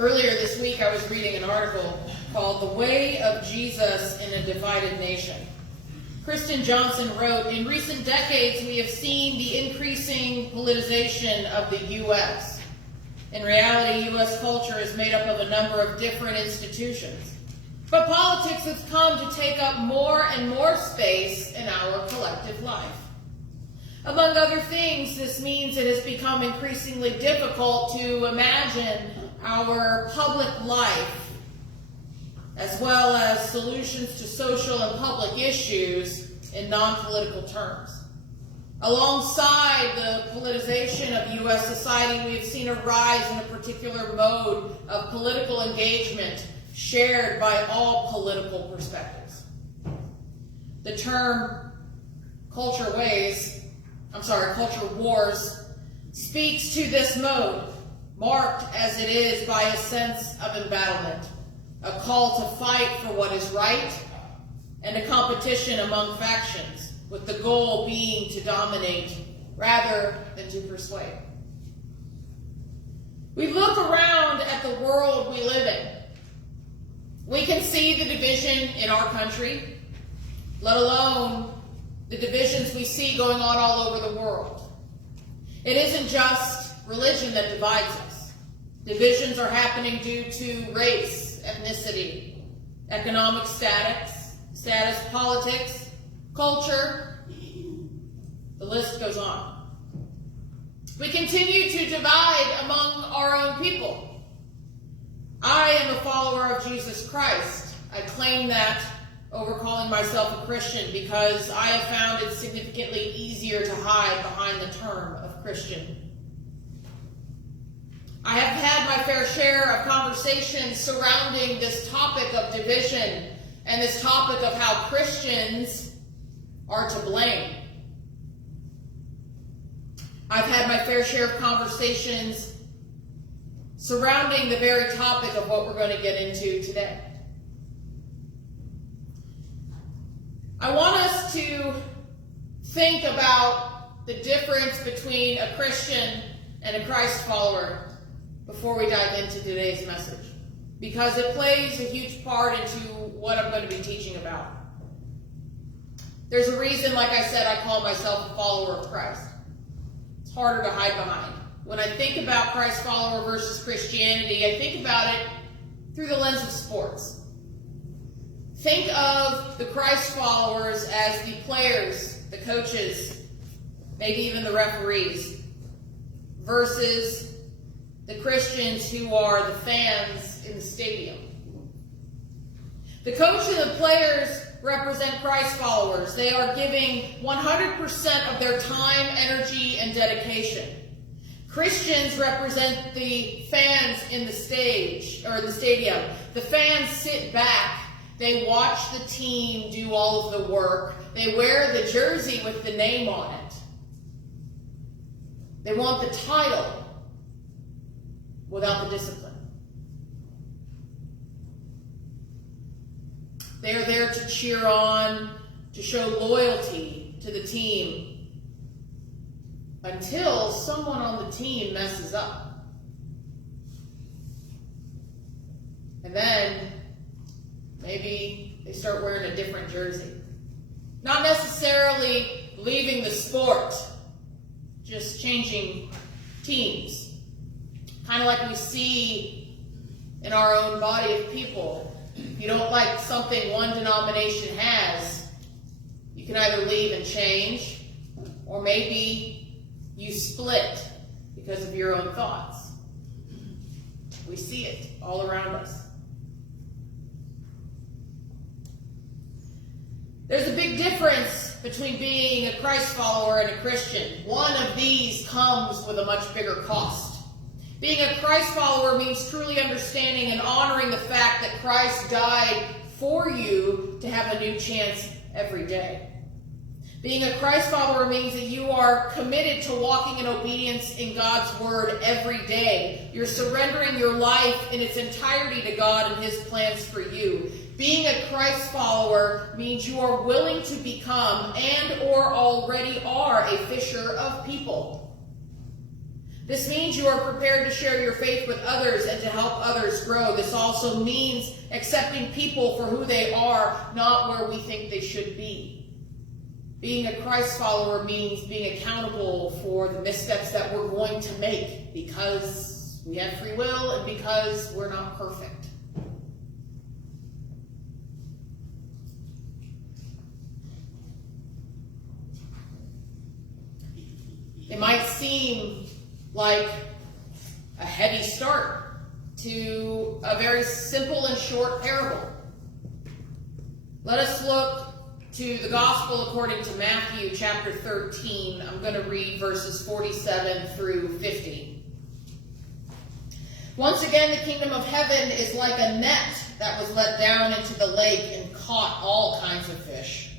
Earlier this week, I was reading an article called "The Way of Jesus in a Divided Nation." Kristen Johnson wrote, "In recent decades, we have seen the increasing politicization of the U.S. In reality, U.S. culture is made up of a number of different institutions. But politics has come to take up more and more space in our collective life. Among other things, this means it has become increasingly difficult to imagine our public life, as well as solutions to social and public issues, in non-political terms. Alongside the politicization of U.S. society, we have seen a rise in a particular mode of political engagement shared by all political perspectives. The term culture wars speaks to this mode, marked as it is by a sense of embattlement, a call to fight for what is right, and a competition among factions, with the goal being to dominate rather than to persuade. We look around at the world we live in. We can see the division in our country, let alone the divisions we see going on all over the world. It isn't just religion that divides us. Divisions are happening due to race, ethnicity, economic status, politics, culture. The list goes on. We continue to divide among our own people. I am a follower of Jesus Christ. I claim that over calling myself a Christian because I have found it significantly easier to hide behind the term of Christian. I have had my fair share of conversations surrounding this topic of division and this topic of how Christians are to blame. I've had my fair share of conversations surrounding the very topic of what we're going to get into today. I want us to think about the difference between a Christian and a Christ follower before we dive into today's message, because it plays a huge part into what I'm going to be teaching about. There's a reason, like I said, I call myself a follower of Christ. It's harder to hide behind. When I think about Christ follower versus Christianity, I think about it through the lens of sports. Think of the Christ followers as the players, the coaches, maybe even the referees, versus the Christians who are the fans in the stadium. The coach and the players represent Christ followers. They are giving 100% of their time, energy, and dedication. Christians represent the fans in the stadium. The fans sit back. They watch the team do all of the work. They wear the jersey with the name on it. They want the title without the discipline. They are there to cheer on, to show loyalty to the team until someone on the team messes up. And then maybe they start wearing a different jersey. Not necessarily leaving the sport, just changing teams. Kind of like we see in our own body of people. If you don't like something one denomination has, you can either leave and change, or maybe you split because of your own thoughts. We see it all around us. There's a big difference between being a Christ follower and a Christian. One of these comes with a much bigger cost. Being a Christ follower means truly understanding and honoring the fact that Christ died for you to have a new chance every day. Being a Christ follower means that you are committed to walking in obedience in God's word every day. You're surrendering your life in its entirety to God and his plans for you. Being a Christ follower means you are willing to become and or already are a fisher of people. This means you are prepared to share your faith with others and to help others grow. This also means accepting people for who they are, not where we think they should be. Being a Christ follower means being accountable for the missteps that we're going to make because we have free will and because we're not perfect. It might seem like a heavy start to a very simple and short parable. Let us look to the Gospel according to Matthew chapter 13. I'm going to read verses 47 through 50. Once again, the kingdom of heaven is like a net that was let down into the lake and caught all kinds of fish.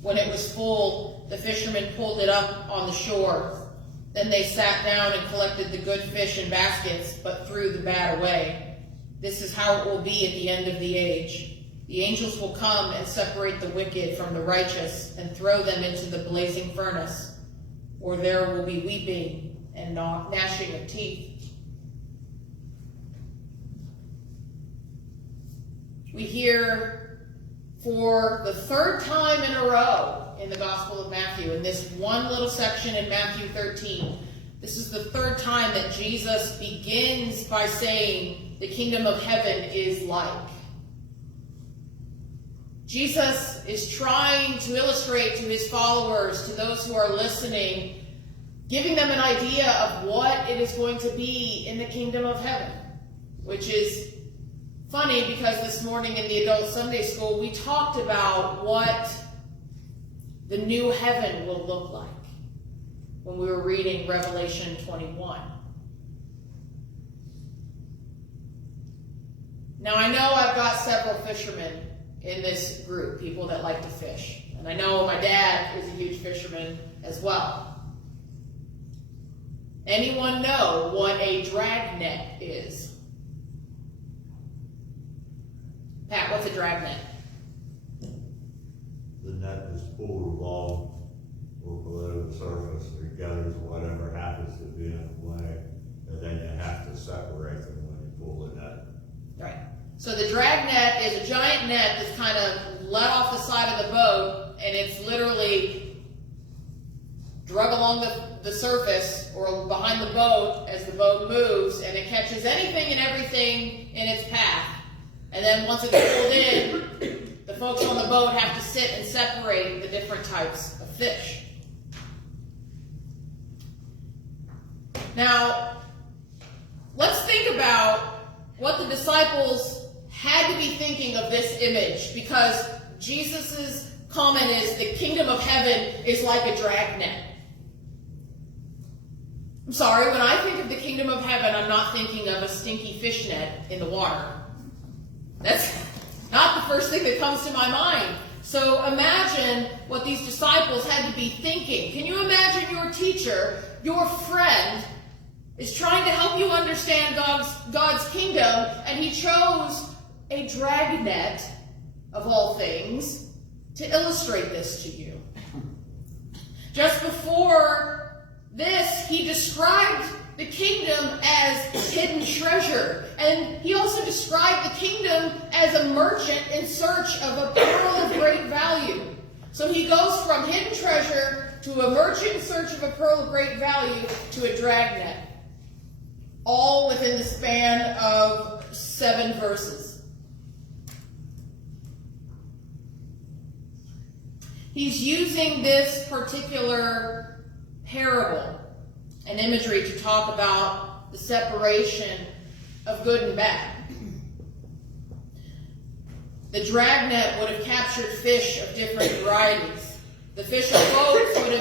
When it was full, the fishermen pulled it up on the shore. Then they sat down and collected the good fish in baskets, but threw the bad away. This is how it will be at the end of the age. The angels will come and separate the wicked from the righteous and throw them into the blazing furnace, where there will be weeping and gnashing of teeth. We hear for the third time in a row in the Gospel of Matthew, in this one little section in Matthew 13, this is the third time that Jesus begins by saying the kingdom of heaven is like. Jesus is trying to illustrate to his followers, to those who are listening, giving them an idea of what it is going to be in the kingdom of heaven, which is funny because this morning in the adult Sunday school, we talked about what the new heaven will look like when we were reading Revelation 21. Now, I know I've got several fishermen in this group, people that like to fish. And I know my dad is a huge fisherman as well. Anyone know what a dragnet is? Pat, what's a dragnet? The net is pulled along or below the surface, and it goes whatever happens to be in the way, and then you have to separate them when you pull the net. Right. So the dragnet is a giant net that's kind of let off the side of the boat, and it's literally drug along the surface or behind the boat as the boat moves, and it catches anything and everything in its path. And then once it's pulled in, the folks on the boat have to sit and separate the different types of fish. Now, let's think about what the disciples had to be thinking of this image, because Jesus' comment is the kingdom of heaven is like a dragnet. I'm sorry, when I think of the kingdom of heaven, I'm not thinking of a stinky fish net in the water. That's not the first thing that comes to my mind. So imagine what these disciples had to be thinking. Can you imagine your teacher, your friend, is trying to help you understand God's kingdom, and he chose a dragnet, of all things, to illustrate this to you. Just before this, he described the kingdom as hidden treasure. And he also described the kingdom as a merchant in search of a pearl of great value. So he goes from hidden treasure to a merchant in search of a pearl of great value to a dragnet. All within the span of 7 verses. He's using this particular parable and imagery to talk about the separation of good and bad. The dragnet would have captured fish of different varieties. The fishing boats would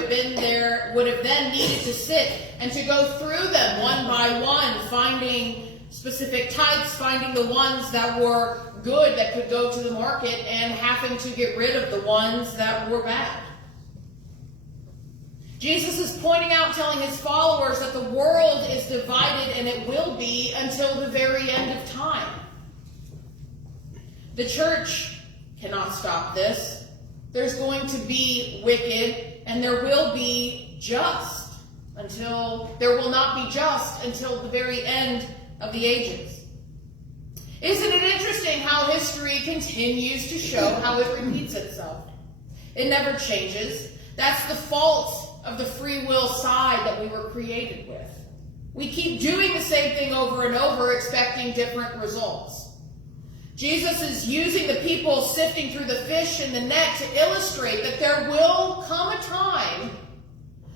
have then needed to sit and to go through them one by one, finding specific types, finding the ones that were good that could go to the market, and having to get rid of the ones that were bad. Jesus is pointing out, telling his followers that the world is divided, and it will be until the very end of time. The church cannot stop this. There's going to be wicked, and there will be just. until there will not be just until the very end of the ages. Isn't it interesting how history continues to show how it repeats itself? It never changes. That's the fault of the free will side that we were created with. We keep doing the same thing over and over, expecting different results. Jesus is using the people sifting through the fish in the net to illustrate that there will come a time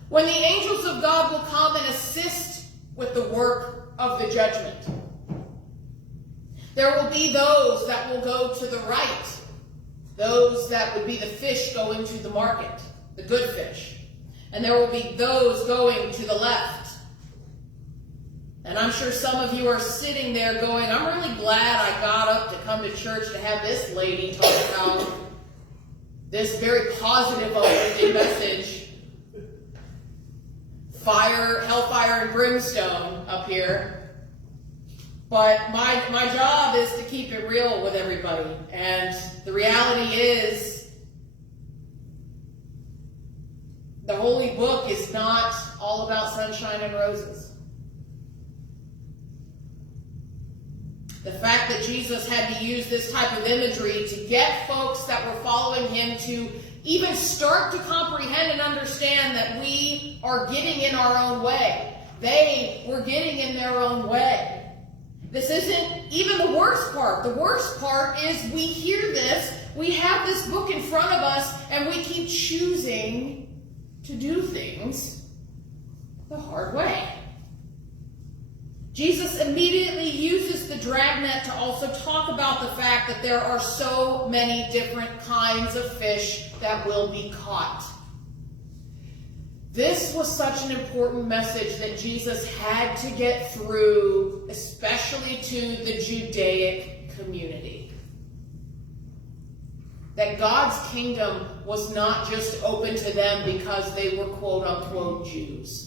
when the angels of God will come and assist with the work of the judgment. There will be those that will go to the right, those that would be the fish going to the market, the good fish. And there will be those going to the left. And I'm sure some of you are sitting there going, I'm really glad I got up to come to church to have this lady talk about this very positive uplifting message. Fire, hellfire, and brimstone up here. But my job is to keep it real with everybody. And the reality is, the Holy Book is not all about sunshine and roses. The fact that Jesus had to use this type of imagery to get folks that were following him to even start to comprehend and understand that we are getting in our own way. They were getting in their own way. This isn't even the worst part. The worst part is we hear this, we have this book in front of us, and we keep choosing to do things the hard way. Jesus immediately uses the dragnet to also talk about the fact that there are so many different kinds of fish that will be caught. This was such an important message that Jesus had to get through, especially to the Judaic community. That God's kingdom was not just open to them because they were quote-unquote Jews.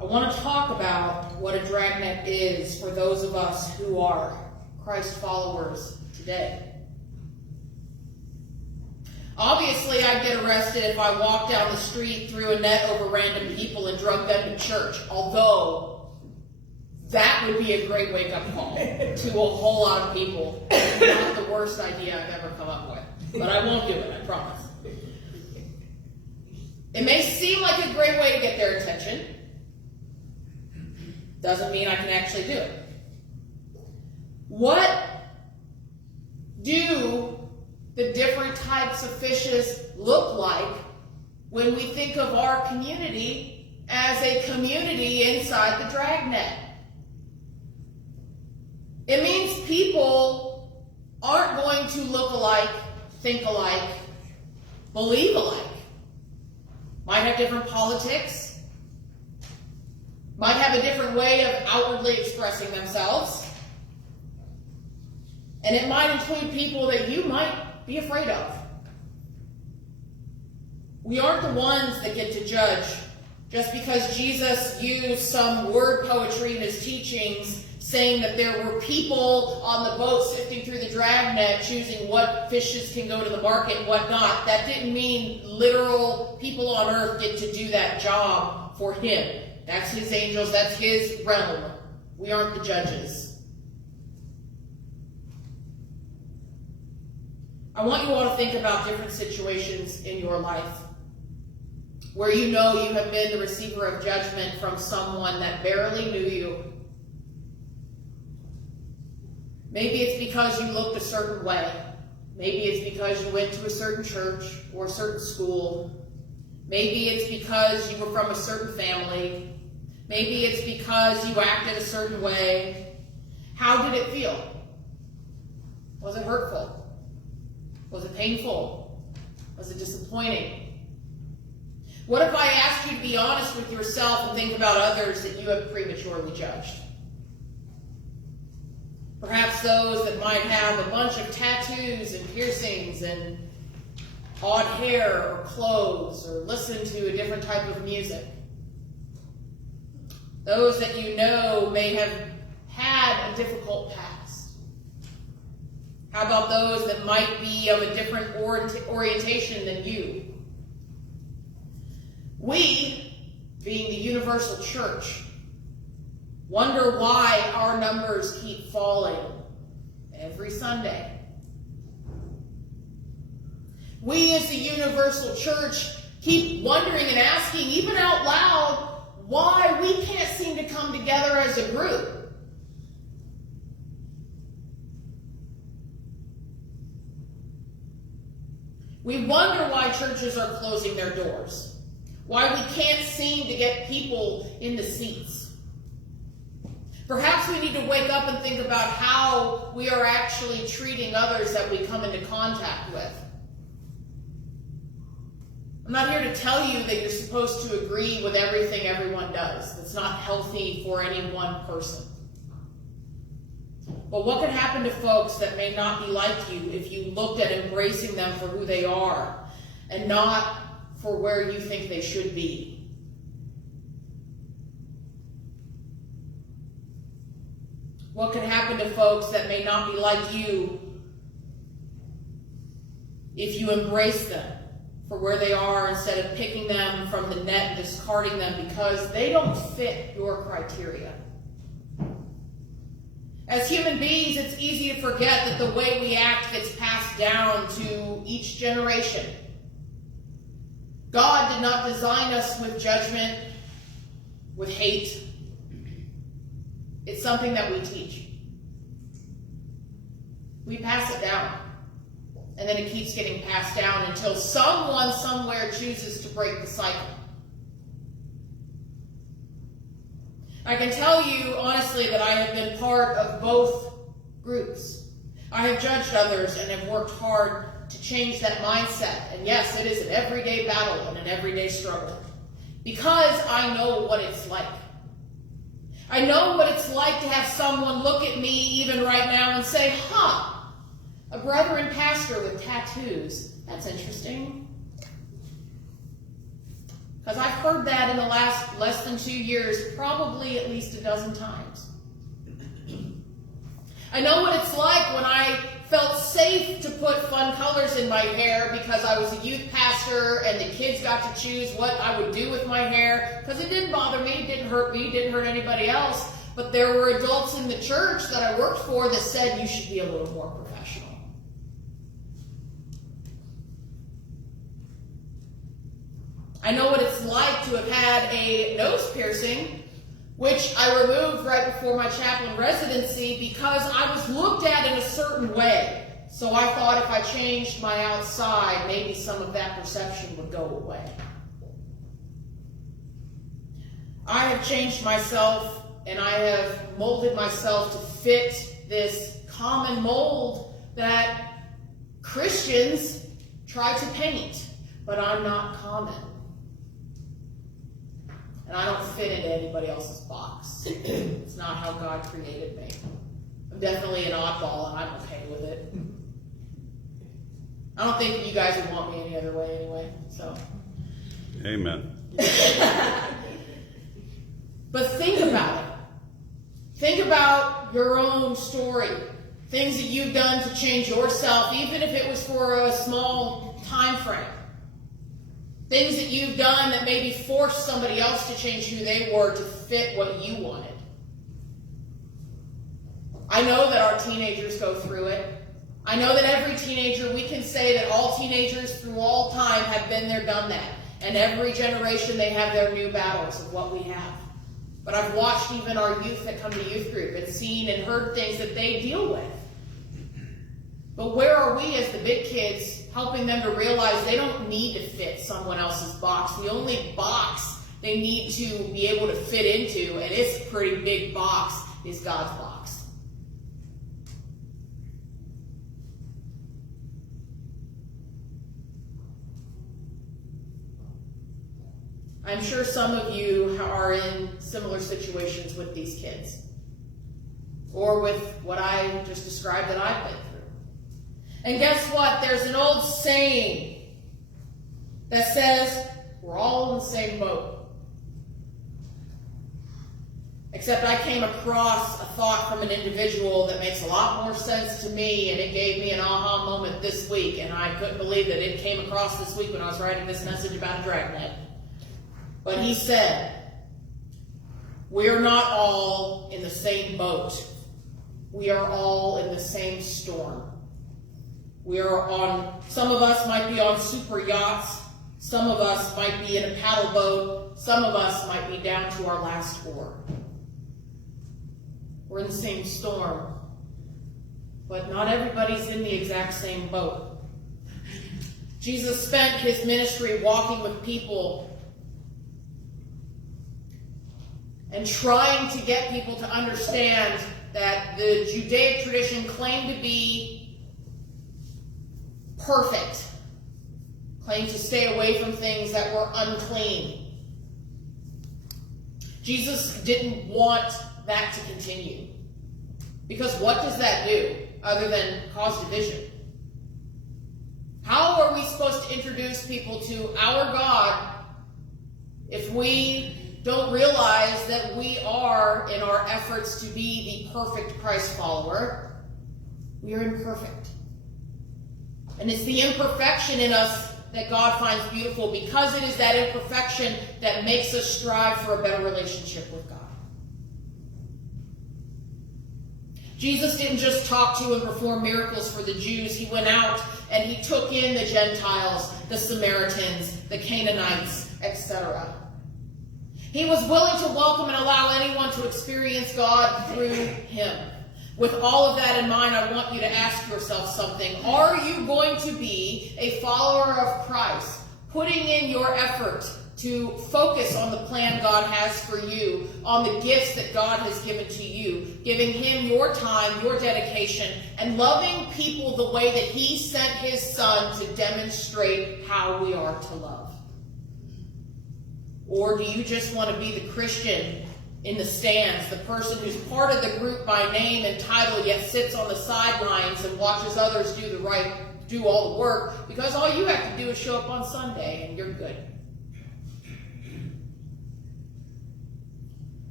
I want to talk about what a dragnet is for those of us who are Christ followers today. Obviously, I'd get arrested if I walked down the street, threw a net over random people, and drug them to church. Although, that would be a great wake-up call to a whole lot of people. Not the worst idea I've ever come up with. But I won't do it, I promise. It may seem like a great way to get their attention. Doesn't mean I can actually do it. What do the different types of fishes look like when we think of our community as a community inside the dragnet? It means people aren't going to look alike, think alike, believe alike. Might have different politics. Might have a different way of outwardly expressing themselves. And it might include people that you might be afraid of. We aren't the ones that get to judge just because Jesus used some word poetry in his teachings saying that there were people on the boat sifting through the dragnet choosing what fishes can go to the market and what not. That didn't mean literal people on earth get to do that job for him. That's his angels, that's his realm. We aren't the judges. I want you all to think about different situations in your life where you know you have been the receiver of judgment from someone that barely knew you. Maybe it's because you looked a certain way. Maybe it's because you went to a certain church or a certain school. Maybe it's because you were from a certain family. Maybe it's because you acted a certain way. How did it feel? Was it hurtful? Was it painful? Was it disappointing? What if I asked you to be honest with yourself and think about others that you have prematurely judged? Perhaps those that might have a bunch of tattoos and piercings and odd hair or clothes or listen to a different type of music. Those that you know may have had a difficult past. How about those that might be of a different orientation than you? We, being the universal church, wonder why our numbers keep falling every Sunday. We as the universal church keep wondering and asking, even out loud, why we can't seem to come together as a group. We wonder why churches are closing their doors, why we can't seem to get people in the seats. Perhaps we need to wake up and think about how we are actually treating others that we come into contact with. I'm not here to tell you that you're supposed to agree with everything everyone does. That's not healthy for any one person. But what could happen to folks that may not be like you if you looked at embracing them for who they are and not for where you think they should be? What could happen to folks that may not be like you if you embrace them for where they are instead of picking them from the net and discarding them because they don't fit your criteria? As human beings, it's easy to forget that the way we act gets passed down to each generation. God did not design us with judgment, with hate. It's something that we teach. We pass it down. And then it keeps getting passed down until someone somewhere chooses to break the cycle. I can tell you honestly that I have been part of both groups. I have judged others and have worked hard to change that mindset. And yes, it is an everyday battle and an everyday struggle. Because I know what it's like. I know what it's like to have someone look at me even right now and say, a brethren pastor with tattoos. That's interesting. Because I've heard that in the last less than 2 years, probably at least a dozen times. I know what it's like when I felt safe to put fun colors in my hair because I was a youth pastor and the kids got to choose what I would do with my hair because it didn't bother me, it didn't hurt me, it didn't hurt anybody else. But there were adults in the church that I worked for that said you should be a little more professional. I know what it's like to have had a nose piercing, which I removed right before my chaplain residency because I was looked at in a certain way. So I thought if I changed my outside, maybe some of that perception would go away. I have changed myself and I have molded myself to fit this common mold that Christians try to paint, but I'm not common. And I don't fit into anybody else's box. It's not how God created me. I'm definitely an oddball, and I'm okay with it. I don't think you guys would want me any other way anyway, so. Amen. But think about it. Think about your own story. Things that you've done to change yourself, even if it was for a small time frame. Things that you've done that maybe forced somebody else to change who they were to fit what you wanted. I know that our teenagers go through it. I know that every teenager, we can say that all teenagers through all time have been there, done that. And every generation they have their new battles of what we have. But I've watched even our youth that come to youth group and seen and heard things that they deal with. But where are we as the big kids helping them to realize they don't need to fit someone else's box? The only box they need to be able to fit into, and it's a pretty big box, is God's box. I'm sure some of you are in similar situations with these kids, or with what I just described that I've been through. And guess what? There's an old saying that says we're all in the same boat. Except I came across a thought from an individual that makes a lot more sense to me, and it gave me an aha moment this week, and I couldn't believe that it came across this week when I was writing this message about a Dragnet. But he said, we're not all in the same boat. We are all in the same storm. Some of us might be on super yachts, some of us might be in a paddle boat, some of us might be down to our last oar. We're in the same storm, but not everybody's in the exact same boat. Jesus spent his ministry walking with people and trying to get people to understand that the Judaic tradition claimed to be perfect, claimed to stay away from things that were unclean. Jesus didn't want that to continue. Because what does that do other than cause division? How are we supposed to introduce people to our God if we don't realize that we are, in our efforts to be the perfect Christ follower, we are imperfect? And it's the imperfection in us that God finds beautiful, because it is that imperfection that makes us strive for a better relationship with God. Jesus didn't just talk to and perform miracles for the Jews. He went out and he took in the Gentiles, the Samaritans, the Canaanites, etc. He was willing to welcome and allow anyone to experience God through him. With all of that in mind, I want you to ask yourself something. Are you going to be a follower of Christ, putting in your effort to focus on the plan God has for you, on the gifts that God has given to you, giving him your time, your dedication, and loving people the way that he sent his son to demonstrate how we are to love? Or do you just want to be the Christian in the stands, the person who's part of the group by name and title, yet sits on the sidelines and watches others do all the work, because all you have to do is show up on Sunday and you're good?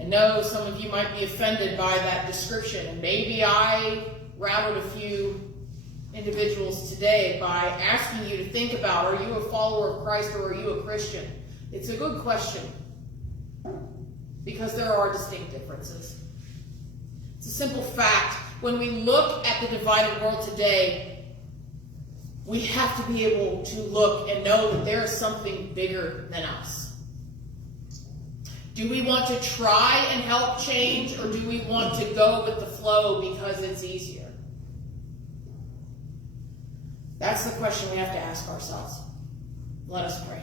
I know some of you might be offended by that description, and maybe I rattled a few individuals today by asking you to think about, are you a follower of Christ or are you a Christian? It's a good question, because there are distinct differences. It's a simple fact. When we look at the divided world today, we have to be able to look and know that there is something bigger than us. Do we want to try and help change, or do we want to go with the flow because it's easier? That's the question we have to ask ourselves. Let us pray.